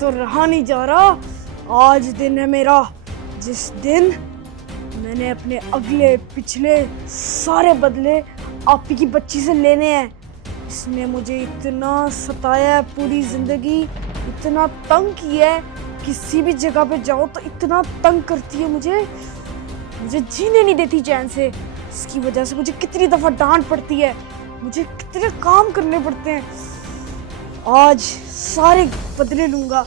तो रहा नहीं जा रहा। आज दिन है मेरा, जिस दिन मैंने अपने अगले पिछले सारे बदले आपी की बच्ची से लेने हैं। इसने मुझे इतना सताया है पूरी जिंदगी, इतना तंग किया है, किसी भी जगह पे जाओ तो इतना तंग करती है मुझे जीने नहीं देती चैन से। इसकी वजह से मुझे कितनी दफा डांट पड़ती है, मुझे कितने काम करने पड़ते हैं। आज सारे बदले लूंगा।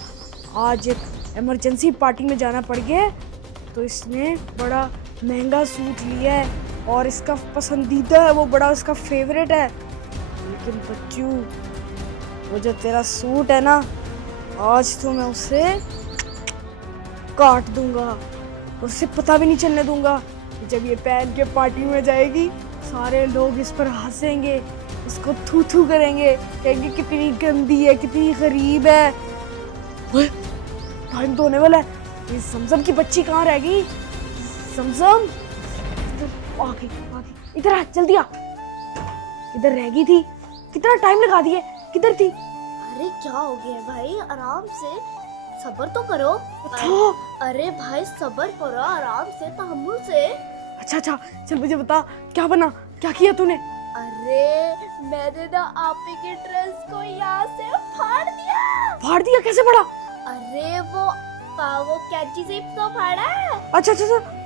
आज एक इमरजेंसी पार्टी में जाना पड़ गया तो इसने बड़ा महंगा सूट लिया है और इसका पसंदीदा है, वो बड़ा उसका फेवरेट है। लेकिन बच्चू, वो जो तेरा सूट है ना, आज तो मैं उसे काट दूंगा और उसे पता भी नहीं चलने दूंगा। जब ये पहन के पार्टी में जाएगी सारे लोग इस पर हंसेंगे, इसको थू थू करेंगे, कहेंगे कितनी गंदी है, कितनी गरीब है। टाइम तो होने वाला है। ये समसम की बच्ची कहाँ रह गई? समसम आ गई, इधर आ, जल्दी आ। इधर रह गई थी, कितना टाइम लगा दिया, किधर थी? अरे क्या हो गया भाई, आराम से सब्र तो करो। अरे भाई सब्र करो, आराम से, तहम्मुल से। अच्छा चल मुझे बता, क्या बना, क्या किया तूने? अरे मैंने ना आपी के ड्रेस को यहाँ से फाड़ दिया? कैसे फाड़ा? अरे वो कैंची से तो फाड़ा है। अच्छा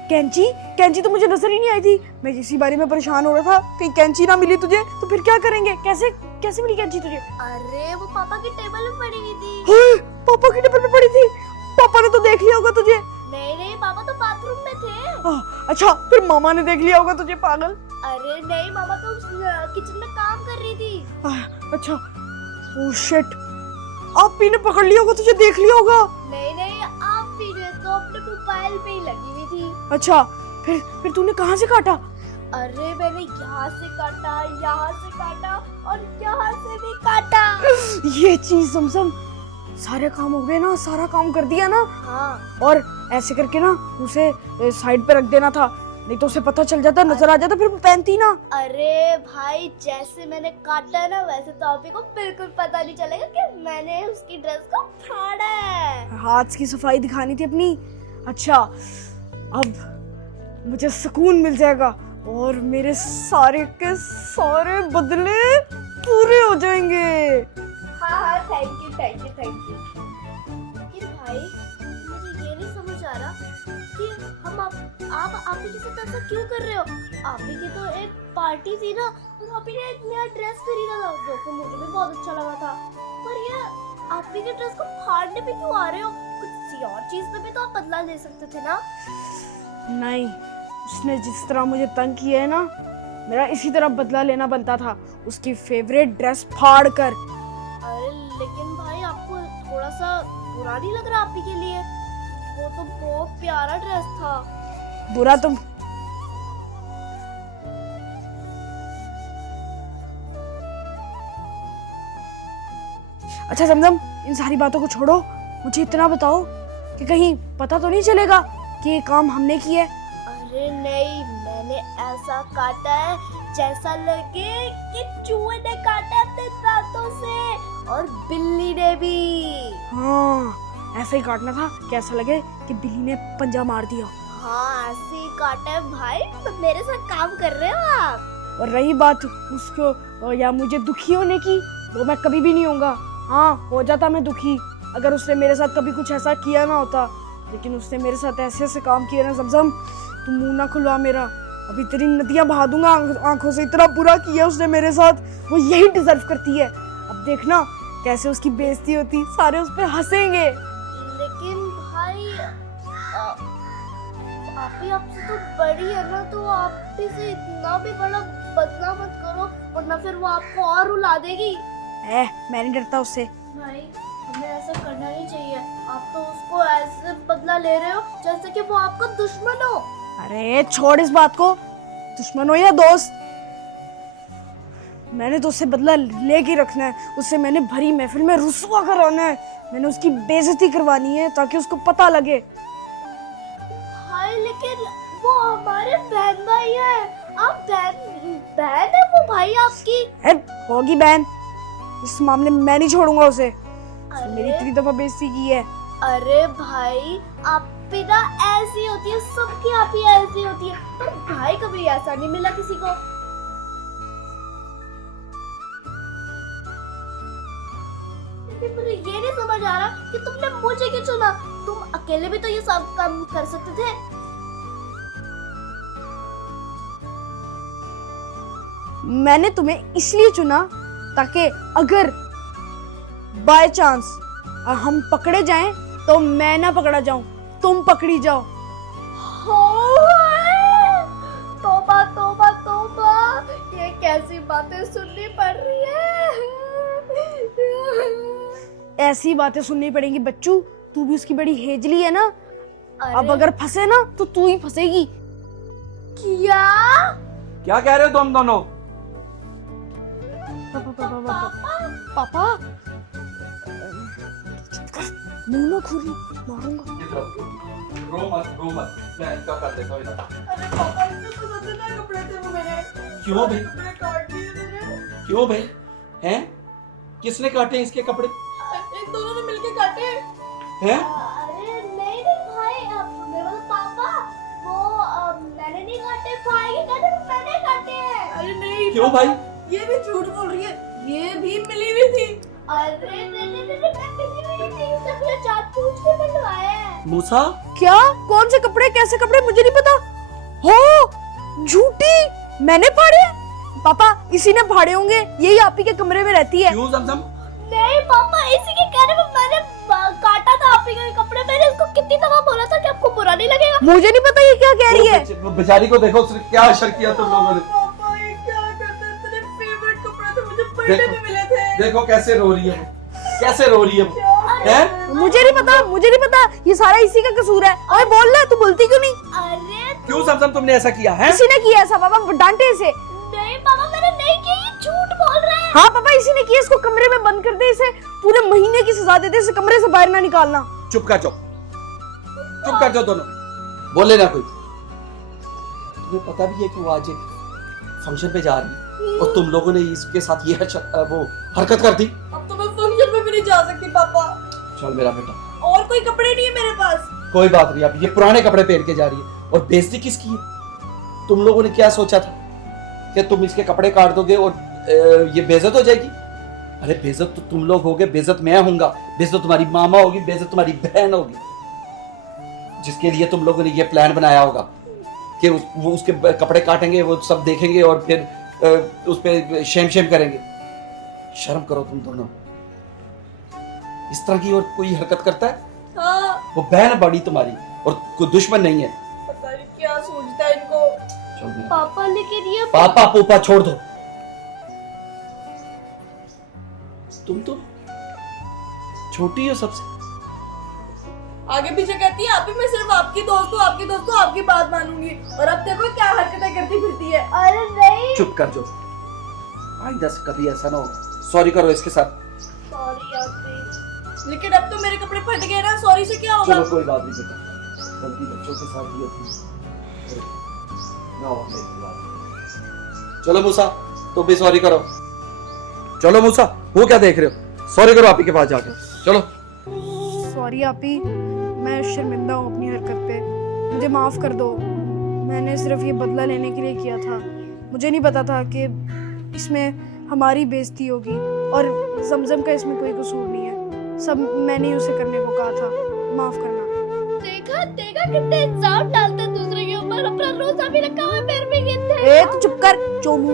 कैंची तो मुझे नजर ही नहीं आई थी। मैं इसी बारे में परेशान हो रहा था, कहीं कैंची ना मिली तुझे तो फिर क्या करेंगे? कैसे मिली कैंची तुझे? अरे वो पापा की टेबल में पड़ी हुई थी। पापा की टेबल पे पड़ी थी? पापा ने तो देख लिया होगा तुझे। नहीं, पापा तो बाथरूम में थे। अच्छा, फिर मामा ने देख लिया होगा तुझे, पागल। अरे नहीं, मामा तो किचन में काम कर रही थी। अच्छा, ओह शिट, आपी ने पकड़ लिया होगा तुझे, देख लिया होगा। नहीं, आपी ने तो अपने मोबाइल पे ही लगी हुई थी। अच्छा, फिर तूने कहाँ से काटा? अरे मैंने यहाँ से काटा और यहाँ से भी काटा। ये चीज समसम, सारे काम हो गए ना, सारा काम कर दिया ना। हाँ। और ऐसे करके ना उसे साइड पे रख देना था, नहीं तो उसे पता चल जाता, नजर आ जाता, फिर वो पहनती ना। अरे भाई जैसे मैंने काटा है ना, वैसे तो आपी को बिल्कुल पता नहीं चलेगा कि मैंने उसकी ड्रेस को फाड़ा है। हाथ की सफाई दिखानी थी अपनी। अच्छा, अब मुझे सुकून मिल जाएगा और मेरे सारे के सारे बदले पूरे हो जाएंगे। हाँ, थैंक यू। लेकिन भाई मुझे ये नहीं समझ आ रहा कि आप आपी के साथ ऐसा क्यों कर रहे हो? आपी की तो एक पार्टी थी ना, और आपी ने एक नया ड्रेस खरीदा था जो कि मुझे भी बहुत अच्छा लगा था। पर ये आपी के ड्रेस को फाड़ने पे क्यों आ रहे हो? कुछ और चीज पे भी तो आप बदला ले सकते थे ना। नहीं, उसने जिस तरह मुझे तंग किया है ना, मेरा इसी तरह बदला लेना बनता था, उसकी फेवरेट ड्रेस फाड़ कर। अरे लेकिन भाई आपको थोड़ा सा बुरा नहीं लग रहा आपी के लिए? वो तो बहुत प्यारा ड्रेस था। बुरा तुम अच्छा समझम, इन सारी बातों को छोड़ो, मुझे इतना बताओ कि कहीं पता तो नहीं चलेगा कि ये काम हमने किया है? अरे नहीं, मैंने ऐसा काटा है जैसा लगे कि चूहे ने काटा अपने दांतों से, और बिल्ली ने भी। हाँ, ऐसा ही काटना था कि ऐसा लगे कि बिल्ली ने पंजा मार दिया। हाँ, ऐसे ही काटा है भाई। तो मेरे साथ काम कर रहे हो आप? और रही बात उसको या मुझे दुखी होने की, वो मैं कभी भी नहीं होऊंगा। हाँ, हो जाता मैं दुखी अगर उसने मेरे साथ कभी कुछ ऐसा किया ना होता, लेकिन उसने मेरे साथ ऐसे काम किए ना समसम, तू मुंह ना खुलवा मेरा, अभी तेरी नदियां बहा दूंगा आंखों से। इतना बुरा किया उसने मेरे साथ, वो यही डिजर्व करती है। अब देखना कैसे उसकी बेइज्जती होती, सारे उस पे हंसेंगे। लेकिन भाई आपी आपसे तो बड़ी है ना, तो आपी से इतना भी बड़ा बदला मत करो, वरना फिर वो आपको और रुला देगी। मैं नहीं डरता उससे। भाई हमें ऐसा करना नहीं चाहिए। आप तो उसको ऐसे बदला ले रहे हो जैसे कि वो आपका दुश्मन हो। अरे छोड़ इस बात को, दुश्मन हो या दोस्त, मैंने तो उससे बदला लेके रखना है। उससे मैंने भरी महफिल में रुसवा कराना है, मैंने उसकी बेइज्जती करवानी है ताकि उसको पता लगे। भाई लेकिन वो हमारे बहन भाई है। आप बहन है वो भाई आपकी? होगी बहन, इस मामले में मैं नहीं छोड़ूंगा उसे। मेरी इतनी दफा बेइज्जती की है। अरे भाई आपी ना ऐसी होती है, सबकी आपी ऐसी होती है, पर भाई कभी ऐसा नहीं मिला किसी को। लेकिन मुझे ये नहीं समझ आ रहा कि तुमने मुझे क्यों चुना। तुम अकेले भी तो ये सब काम कर सकते थे। मैंने तुम्हें इसलिए चुना ताकि अगर बाय चांस हम पकड़े जाएं तो मैं ना पकड़ा जाऊं, तुम पकड़ी जाओ। तौबा तौबा तौबा, ये कैसी बातें सुननी पड़ रही है। ऐसी बातें सुननी पड़ेंगी बच्चू, तू भी उसकी बड़ी हेजली है ना। अब अरे अगर फंसे ना तो तू ही फंसेगी। क्या क्या कह रहे हो तुम दोनों? पापा मुंह ना खोली, मारूंगा। रो मत, मैं इनका कर देता हूँ इधर। अरे पापा, इससे पसंद ना कपड़े थे वो मेरे। क्यों भाई? कपड़े काट दिए मैंने। क्यों भाई? हैं? किसने काटे इसके कपड़े? इन दोनों ने मिलके काटे। हैं? अरे नहीं नहीं भाई, मेरे वाला पापा, वो मैंने नहीं काटे, भाई के काटे, मैंने काटे हैं। अरे नहीं क्यों भाई? ये भी झूठ बोल रही है, ये भी मिली हुई थी। अरे नहीं नहीं नहीं, मैं मिली हुई थी, सबने जान पूछ के बनवाए हैं। मूसा? क्या? कौन से कपड़े, कैसे कपड़े, मुझे नहीं पता। हो झूठी, मैंने फाड़े? पापा इसी ने फाड़े होंगे, यही आप ही के कमरे में रहती है। क्यों जमजम? नहीं पापा, इसी के कहने पे मैंने काटा था आप ही के कपड़े। मैंने इसको कितनी दफा बोला था कि आपको बुरा नहीं लगेगा। मुझे नहीं पता ये क्या कह रही है। वो बेचारी को देखो, उसने क्या असर किया तुम लोगों ने। पापा ये क्या करते हैं, तेरे फेवरेट कपड़े थे, मुझे बर्थडे में मिले थे। देखो कैसे रो रही है वो, कैसे रो रही है वो। हैं? मुझे नहीं पता, मुझे नहीं पता, ये सारा इसी का कसूर है। ओए बोल रहा है, तू बोलती क्यों नहीं? अरे क्यों जमजम तुमने ऐसा किया है? इसी ने किया ऐसा, पापा डांटे इसे। नहीं पापा, मैंने नहीं किया, ये झूठ बोल रहा है। हाँ पापा इसी ने किया, इसको कमरे में बंद कर दे, इसे पूरे महीने की सजा दे दे, इसे कमरे से बाहर ना निकालना। चुप कर जाओ, चुप कर जाओ दोनों, बोले ना कोई। तुम्हें पता भी है कि वो आज एक फंक्शन पे जा रही है और तुम लोगों ने इसके साथ ये वो हरकत कर दी। अब तो मैं फंक्शन में भी नहीं जा सकती पापा। चल मेरा बेटा, और कोई कपड़े नहीं है मेरे पास। कोई बात नहीं, अब ये पुराने कपड़े पहन के जा रही है। और बेइज्जती किसकी है? तुम लोगों ने क्या सोचा था कि तुम इसके कपड़े काट दोगे और ये बेइज्जत हो जाएगी? अरे बेइज्जत तो तुम लोग होगे, बेइज्जत मैं होऊंगा, बेइज्जत तुम्हारी मामा होगी, बेइज्जत तुम्हारी बहन होगी, जिसके लिए तुम लोगों ने ये प्लान बनाया होगा कि वो उसके कपड़े काटेंगे, वो सब देखेंगे और फिर उस पर शेम शेम करेंगे। शर्म करो तुम दोनों, इस तरह की और कोई हरकत करता है? हाँ, वो बहन बड़ी तुम्हारी और कोई दुश्मन नहीं है। पता नहीं क्या सोचता है इनको। चल मेरा पापा लेकिन ये पापा पूपा छोड़ दो, तुम तो छोटी हो सबसे। आगे पीछे कहती है आप ही, मैं सिर्फ आपकी दोस्त हूँ, आपकी दोस्त हूँ, आपकी बात मानूंगी, और अब देखो क्या हरकतें करती फिरती है। अरे नहीं, चुप कर जो, आइंदा से कभी ऐसा ना हो। सॉरी करो इसके साथ। सॉरी यार प्लीज। लेकिन अब तो मेरे कपड़े फट गए ना, सॉरी से क्या होगा? चलो कोई बात नहीं बेटा, गलती बच्चों के साथ ही होती है ना, होने की बात नहीं। चलो मूसा तुम भी सॉरी करो। चलो मूसा, वो क्या देख रहे हो, सॉरी करो आप ही के पास जाके। चलो। सॉरी आपी, मैं शर्मिंदा हूँ अपनी हरकत पे, मुझे माफ कर दो। मैंने सिर्फ ये बदला लेने के लिए किया था, मुझे नहीं पता था कि इसमें हमारी बेइज्जती होगी, और जमजम का इसमें कोई कसूर नहीं है, सब मैंने ही उसे करने को कहा था, माफ करना। देखा देखा कितने इल्जाम डालते हैं दूसरे के ऊपर, अपना रोजा भी रखा हुआ है, पैर में गिनते हैं। ए तू चुप कर चोमू।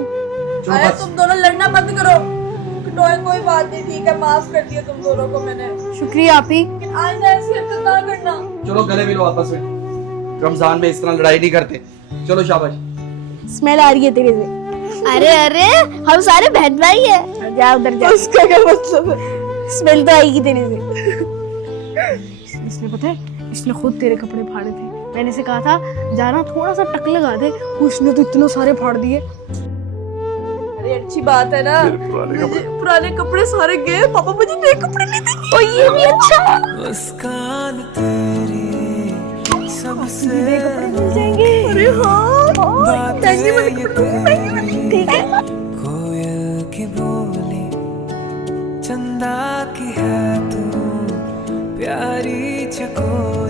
अरे तुम दोनों लड़ना बंद करो। कोई बात नहीं, ठीक है, माफ कर दिया तुम दोनों को मैंने। शुक्रिया आपी। लेकिन आइंदा ऐसी हरकत ना करना। चलो गले मिलो आपस में, रमजान में इस तरह लड़ाई नहीं करते। चलो शाबाश। स्मेल आ रही है तेरे से। अरे अरे, हम सारे बहन भाई हैं। जा उधर जा। उसका क्या मतलब है? स्मेल तो आएगी तेरे से। इसने पता है, इसने खुद तेरे कपड़े फाड़े थे, मैंने इसे कहा था जाना थोड़ा सा टक लगा दे, उसने तो इतने सारे फाड़ दिए। अरे अच्छी बात है ना, पुराने कपड़े सारे गए, पापा मुझे नए कपड़े नहीं देंगे। और ये भी अच्छा, मुस्कान तेरी सबसे नए कपड़े मिल जाएंगे। अरे हाँ, बात महंगे वाले ये कपड़े, महंगे वाले। ठीक है। कोयल की बोली चंदा की है तू प्यारी चकोर